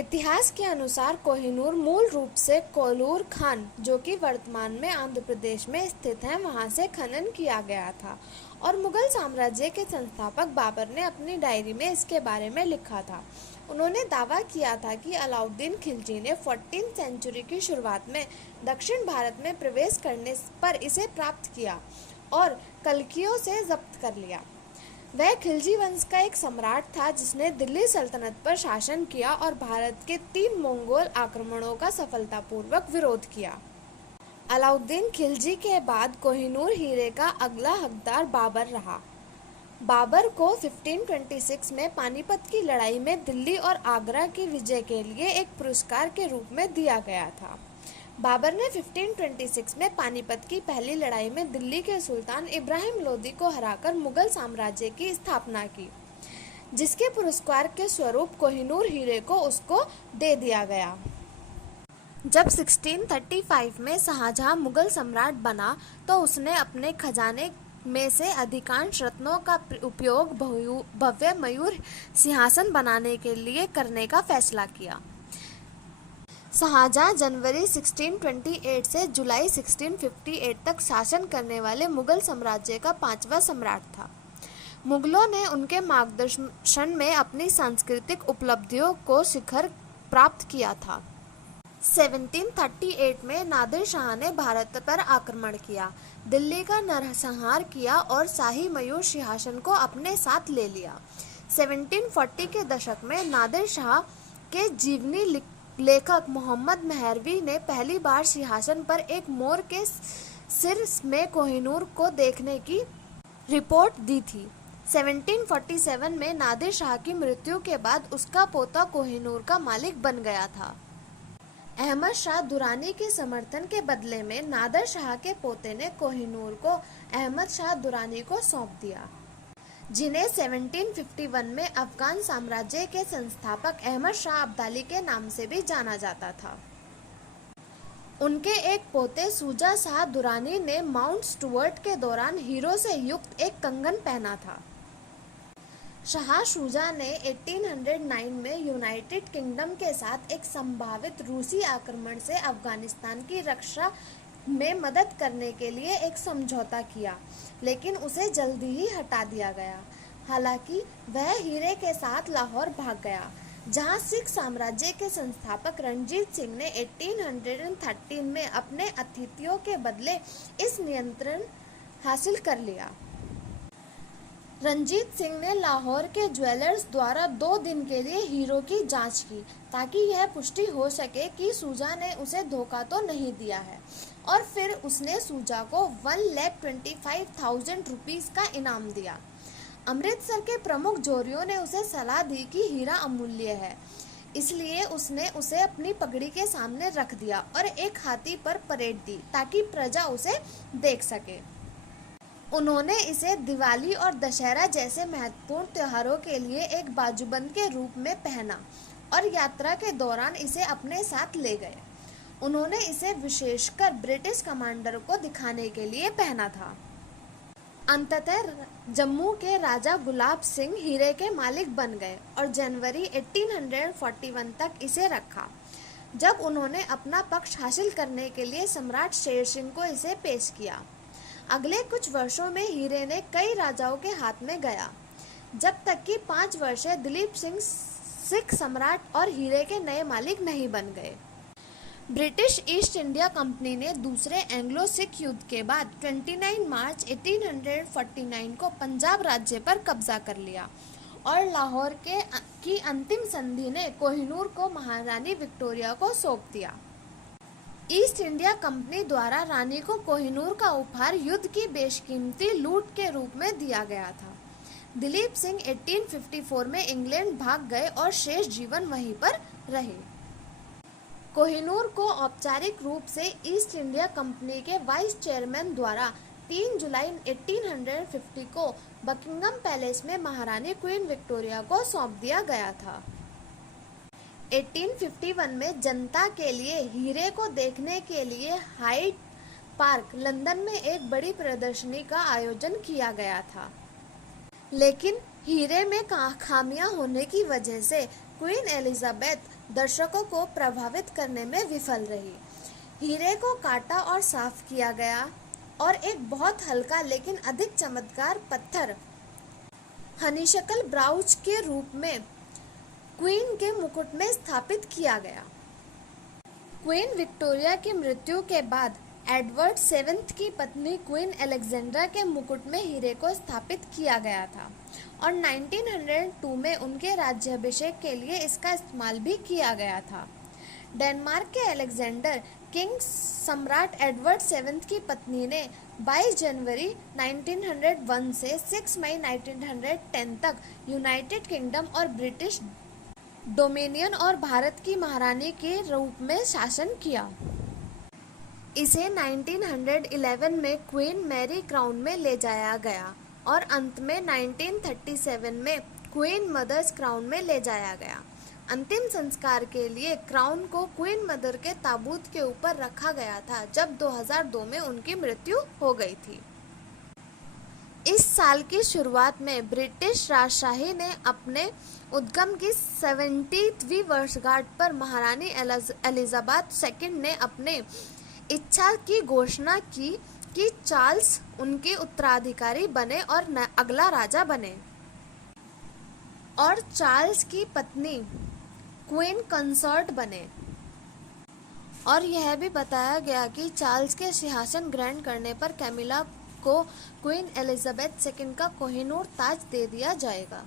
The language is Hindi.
इतिहास के अनुसार कोहिनूर मूल रूप से कोलूर खान, जो कि वर्तमान में आंध्र प्रदेश में स्थित है, वहां से खनन किया गया था और मुगल साम्राज्य के संस्थापक बाबर ने अपनी डायरी में इसके बारे में लिखा था। उन्होंने दावा किया था कि अलाउद्दीन खिलजी ने 14वीं सेंचुरी की शुरुआत में दक्षिण भारत में प्रवेश करने पर इसे प्राप्त किया और कल्कियों से जब्त कर लिया। वह खिलजी वंश का एक सम्राट था जिसने दिल्ली सल्तनत पर शासन किया और भारत के 3 मंगोल आक्रमणों का सफलतापूर्वक विरोध किया। अलाउद्दीन खिलजी के बाद कोहिनूर हीरे का अगला हकदार बाबर रहा। बाबर को 1526 में पानीपत की लड़ाई में दिल्ली और आगरा की विजय के लिए एक पुरस्कार के रूप में दिया गया था। बाबर ने 1526 में पानीपत की पहली लड़ाई में दिल्ली के सुल्तान इब्राहिम लोदी को हराकर मुगल साम्राज्य की स्थापना की, जिसके पुरस्कार के स्वरूप कोहिनूर हीरे को उसको दे दिया गया। जब 1635 में शाहजहां मुगल सम्राट बना तो उसने अपने खजाने में से अधिकांश रत्नों का उपयोग भव्य मयूर सिंहासन बनाने के लिए करने का फैसला किया। शाहजहां जनवरी 1628 से जुलाई 1658 तक शासन करने वाले मुगल साम्राज्य का 5वां सम्राट था। मुगलों ने उनके मार्गदर्शन में अपनी सांस्कृतिक उपलब्धियों को शिखर प्राप्त किया था। 1738 में नादिर शाह ने भारत पर आक्रमण किया, दिल्ली का नरसंहार किया और शाही मयूर सिंहासन को अपने साथ ले लिया। 1740 के दशक में नादिर शाह के जीवनी लेखक मोहम्मद मेहरवी ने पहली बार सिंहासन पर एक मोर के सिर में कोहिनूर को देखने की रिपोर्ट दी थी। 1747 में नादिर शाह की मृत्यु के बाद उसका पोता कोहिनूर का मालिक बन गया था। अहमद शाह दुरानी के समर्थन के बदले में नादिर शाह के पोते ने कोहिनूर को अहमद शाह दुरानी को सौंप दिया, जिन्हें 1751 में अफगान साम्राज्य के संस्थापक अहमद शाह अब्दाली के नाम से भी जाना जाता था। उनके एक पोते शुजा शाह दुरानी ने माउंट स्टुअर्ट के दौरान हीरो से युक्त एक कंगन पहना था। शाह शुजा ने 1809 में यूनाइटेड किंगडम के साथ एक संभावित रूसी आक्रमण से अफगानिस्तान की रक्षा में मदद करने के लिए एक समझौता किया, लेकिन उसे जल्दी ही हटा दिया गया। हालांकि वह हीरे के साथ लाहौर भाग गया, जहां सिख साम्राज्य के संस्थापक रणजीत सिंह ने 1813 में अपने अतिथियों के बदले इस नियंत्रण हासिल कर लिया। रणजीत सिंह ने लाहौर के ज्वेलर्स द्वारा 2 दिन के लिए हीरो की जांच की, ताकि यह पुष्टि हो सके कि शुजा ने उसे धोखा तो नहीं दिया है, और फिर उसने शुजा को 1,25,000 रुपीस का इनाम दिया। अमृतसर के प्रमुख जोरियों ने उसे सलाह दी कि हीरा अमूल्य है, इसलिए उसने उसे अपनी पगड़ी के सामने रख दिया और एक हाथी पर परेड दी ताकि प्रजा उसे देख सके। उन्होंने इसे दिवाली और दशहरा जैसे महत्वपूर्ण त्योहारों के लिए एक बाजूबंद के रूप में पहना और यात्रा के दौरान इसे अपने साथ ले गए। उन्होंने इसे विशेषकर ब्रिटिश कमांडर को दिखाने के लिए पहना था। अंततः जम्मू के राजा गुलाब सिंह हीरे के मालिक बन गए और जनवरी 1841 तक इसे रखा, जब उन्होंने अपना पक्ष हासिल करने के लिए सम्राट शेर सिंह को इसे पेश किया। अगले कुछ वर्षों में हीरे ने कई राजाओं के हाथ में गया, जब तक कि 5 वर्षीय दिलीप सिंह सिख सम्राट और हीरे के नए मालिक नहीं बन गए। ब्रिटिश ईस्ट इंडिया कंपनी ने दूसरे एंग्लो सिख युद्ध के बाद 29 मार्च 1849 को पंजाब राज्य पर कब्जा कर लिया और लाहौर की अंतिम संधि ने कोहिनूर को महारानी विक्टोरिया को सौंप दिया। ईस्ट इंडिया कंपनी द्वारा रानी को कोहिनूर का उपहार युद्ध की बेशकीमती लूट के रूप में दिया गया था। दिलीप सिंह 1854 में इंग्लैंड भाग गए और शेष जीवन वहीं पर रहे। कोहिनूर को औपचारिक रूप से ईस्ट इंडिया कंपनी के वाइस चेयरमैन द्वारा 3 जुलाई 1850 को बकिंगम पैलेस में महारानी क्वीन विक्टोरिया को सौंप दिया गया था। 1851 में जनता के लिए हीरे को देखने के लिए हाइड पार्क लंदन में एक बड़ी प्रदर्शनी का आयोजन किया गया था, लेकिन हीरे में खामियां होने की वजह से क्वीन एलिजाबेथ दर्शकों को प्रभावित करने में विफल रही। हीरे को काटा और साफ किया गया और एक बहुत हल्का लेकिन अधिक चमकदार पत्थर हनीशकल ब्राउच के रूप में क्वीन के मुकुट में स्थापित किया गया। क्वीन विक्टोरिया की मृत्यु के बाद एडवर्ड सेवेंथ की पत्नी क्वीन अलेक्जेंड्रा के मुकुट में हीरे को स्थापित किया गया था और 1902 में उनके राज्याभिषेक के लिए इसका इस्तेमाल भी किया गया था। डेनमार्क के अलेक्जेंडर किंग सम्राट एडवर्ड सेवेंथ की पत्नी ने 22 जनवरी 1901 से 6 मई 1910 तक यूनाइटेड किंगडम और ब्रिटिश डोमिनियन और भारत की महारानी के रूप में शासन किया। इसे 1911 में क्वीन मैरी क्राउन में ले जाया गया और अंत में 1937 में क्वीन मदर्स क्राउन में ले जाया गया। अंतिम संस्कार के लिए क्राउन को क्वीन मदर के ताबूत के ऊपर रखा गया था जब 2002 में उनकी मृत्यु हो गई थी। इस साल की शुरुआत में ब्रिटिश राजशाही ने अपने उद्गम की 70वीं वर्षगांठ पर महारानी एलिजाबेथ सेकंड ने अपने इच्छा की घोषणा की कि चार्ल्स उनके उत्तराधिकारी बने और अगला राजा बने और चार्ल्स की पत्नी क्वीन कंसॉर्ट बने। और यह भी बताया गया कि चार्ल्स के सिंहासन ग्रहण करने पर कैमिला को क्वीन एलिजाबेथ सेकंड का कोहिनूर ताज दे दिया जाएगा।